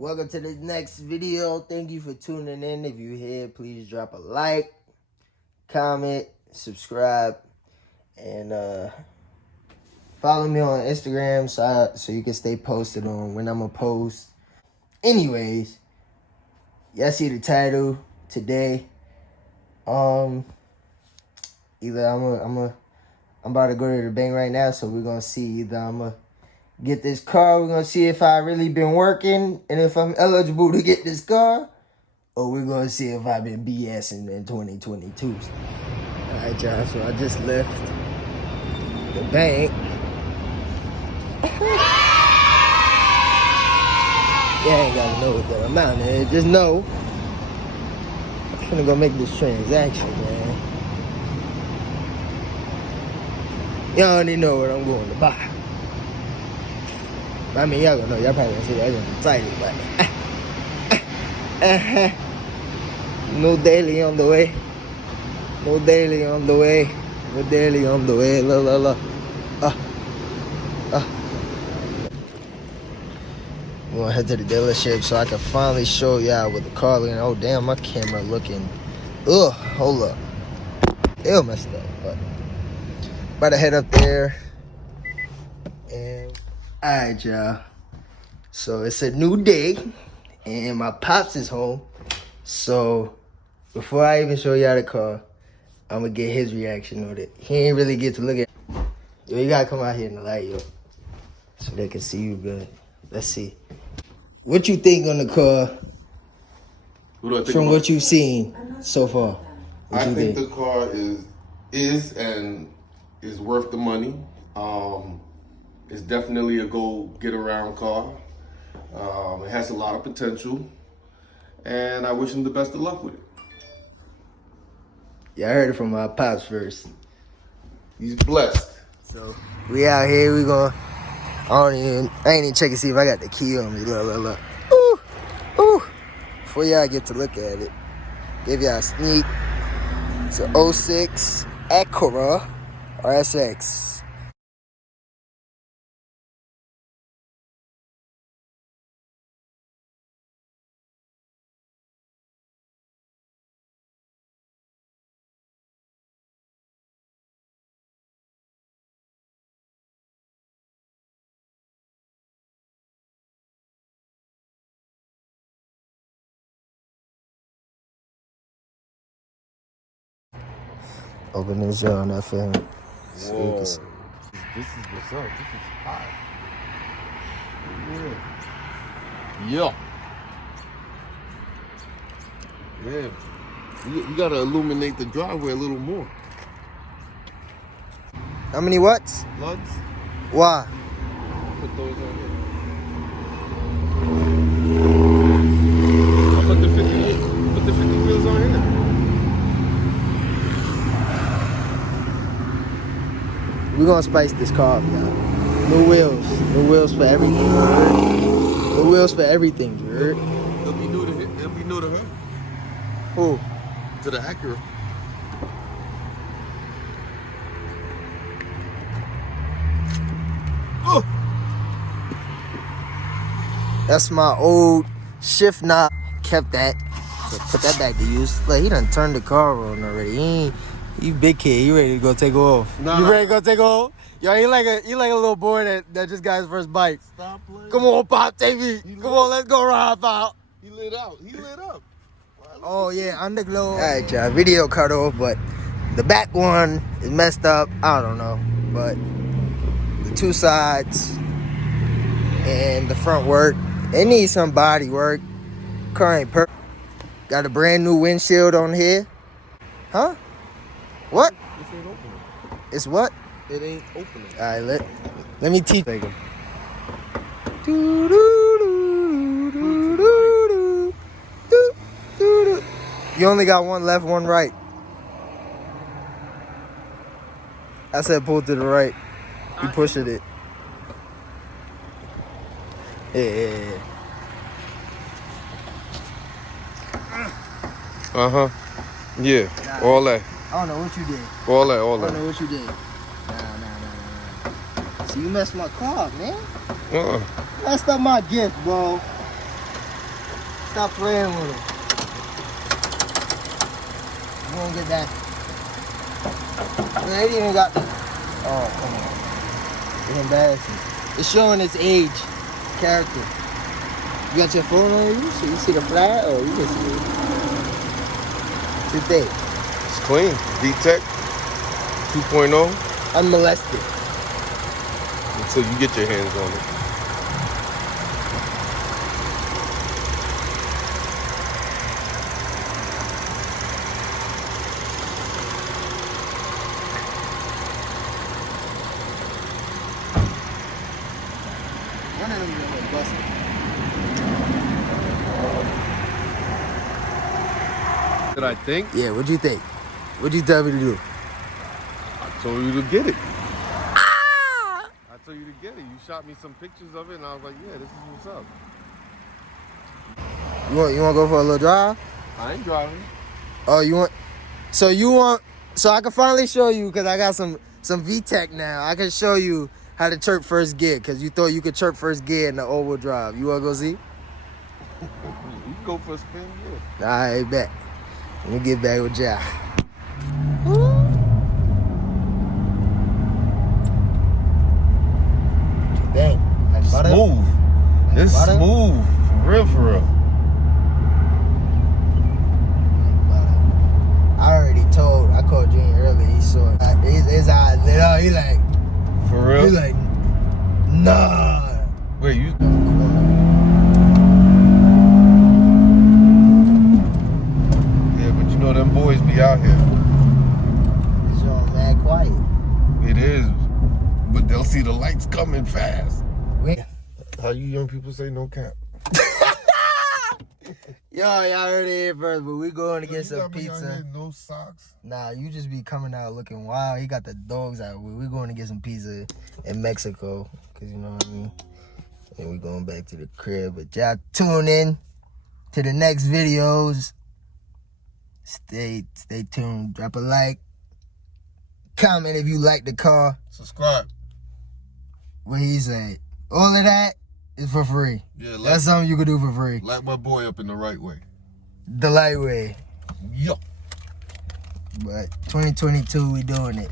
Welcome to the next video. Thank you for tuning in. If you're here, please drop a like, comment, subscribe, and follow me on Instagram so you can stay posted on when I'm gonna post. Anyways, y'all see the title today. Either I'm about to go to the bank right now, so we're gonna see either I'm gonna get this car. We're gonna see if I really been working and if I'm eligible to get this car, or we're gonna see if I've been BSing in 2022. All right, y'all. So I just left the bank. You ain't gotta know what the amount is. Just know I'm gonna go make this transaction, man. Y'all already know what I'm going to buy. I mean, y'all gonna know. Y'all probably gonna see that. I'm excited, but no daily on the way. No daily on the way. No daily on the way. La la la. I'm gonna head to the dealership so I can finally show y'all what the car looking. Oh damn, my camera looking. Ugh, hold up. It messed up, but about to head up there. And alright, y'all. So it's a new day, and my pops is home. So before I even show y'all the car, I'm gonna get his reaction on it. He ain't really get to look at it. Yo, you gotta come out here in the light, yo, so they can see you good. Let's see. What you think on the car from what you've seen so far? I think the car is worth the money. It's definitely a get around car. It has a lot of potential, and I wish him the best of luck with it. Yeah, I heard it from my pops first. He's blessed. So we out here. We gonna. I ain't even check to see if I got the key on me. Look. Ooh, ooh. Before y'all get to look at it, give y'all a sneak. It's an 06 ACURA RSX. Open this on that film. Whoa. This is what's up. This is hot. Yeah. Yeah. You gotta illuminate the driveway a little more. How many watts? Lugs? Why? Put those on here. I put the 50. Put the 50 wheels on here. We're gonna spice this car up, y'all. New wheels. New wheels for everything, you heard? New wheels for everything, you heard? They'll be new to him. They'll be new to her. Who? To the Acura. Oh! That's my old shift knob. Kept that. So put that back to use. Like, he done turned the car on already. You big kid. You ready to go take off? Nah. You ready to go take off? Yo, you like a little boy that just got his first bike. Stop playing. Come on, Pop, take me. Come on, let's go ride, Pop. He lit out. He lit up. Oh, yeah, underglow. All right, y'all. Video cut off, but the back one is messed up. I don't know. But the two sides and the front work. It needs some body work. Car ain't perfect. Got a brand new windshield on here. Huh? What? This ain't opening. It's what? It ain't opening. All right, let me teach. Take him. You only got one left, one right. I said pull to the right. You pushing it. Yeah. Uh-huh. Yeah. Nah. All that. I don't know what you did. All that. I don't know what you did. Nah. See, you messed my car up, man. Messed up my gift, bro. Stop playing with him. You won't get that. They ain't even got the... Oh, come on. It's embarrassing. It's showing its age, character. You got your phone on you? So you see the flag? Oh, you can see it. Too thick. It's clean. D-Tech 2.0. Unmolested. Until you get your hands on it. One of them gonna get busted. Did I think? Yeah, what'd you think? What'd you tell me to do? I told you to get it. I told you to get it. You shot me some pictures of it, and I was like, yeah, this is what's up. You want to go for a little drive? I ain't driving. Oh, you want? So I can finally show you, because I got some VTEC now. I can show you how to chirp first gear, because you thought you could chirp first gear in the all-wheel drive. You want to go see? You can go for a spin, yeah. All right, bet. Let me get back with y'all. Dang. Like butter? Smooth. Like It's butter? smooth. For real, for real. I already told. I called Junior earlier. He saw it. His eyes lit up. He like. For real? He like. Nah. Wait, you... Yeah, but you know them boys be out here. It's all mad quiet. It is. But they'll see the lights coming fast. Wait. How you young people say no cap? Yo, y'all heard it here first, but we going to get some got me out pizza. here, no socks. Nah, you just be coming out looking wild. He got the dogs out. We going to get some pizza in Mexico, because you know what I mean? And we going back to the crib. But y'all tune in to the next videos. Stay tuned. Drop a like. Comment if you like the car. Subscribe. What he said. All of that is for free. Yeah, That's something you can do for free. Light my boy up in the right way. The light way. Yo. But 2022, we doing it.